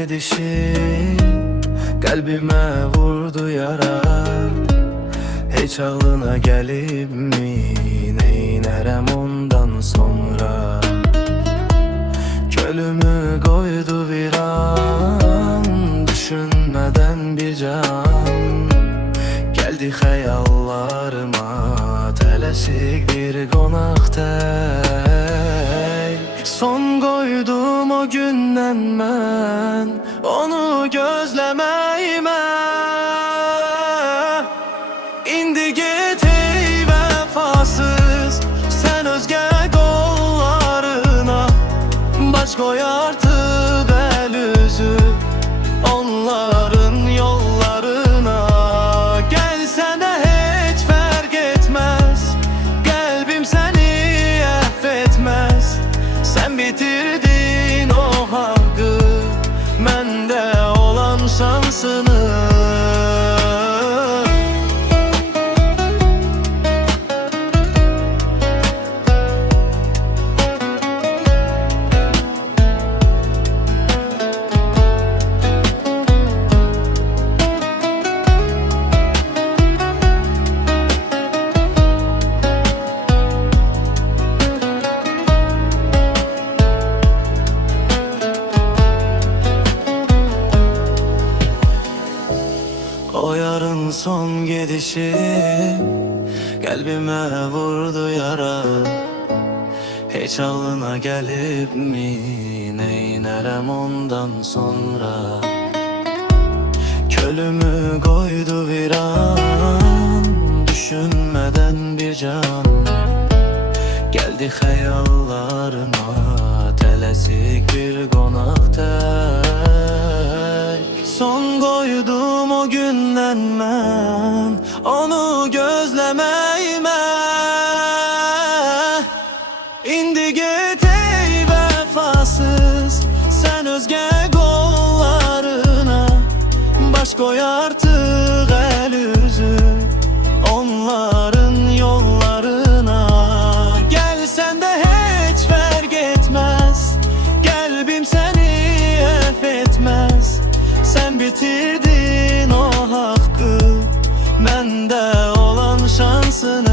gelişi Kalbime vurdu yara Hiç ağlına gelip mi Neynerem ondan sonra? Kölümü koydu viran Düşünmeden bir can. Geldi hayallarıma Telesik bir konaktay Son koydum o günden ben Onu gözlemeyime İndi git ey vefasız Sen özge kollarına Baş koy artık şansını O yarın son gidişi Kalbime vurdu yara. Hiç alına gelip mi Neynerem ondan sonra? Kölümü koydu viran Düşünmeden bir can. Geldi hayallarıma Telesik bir konakta günden ben Onu gözlemeyime İndi git ey vefasız Sen özge kollarına Baş koy artık Bende olan şansını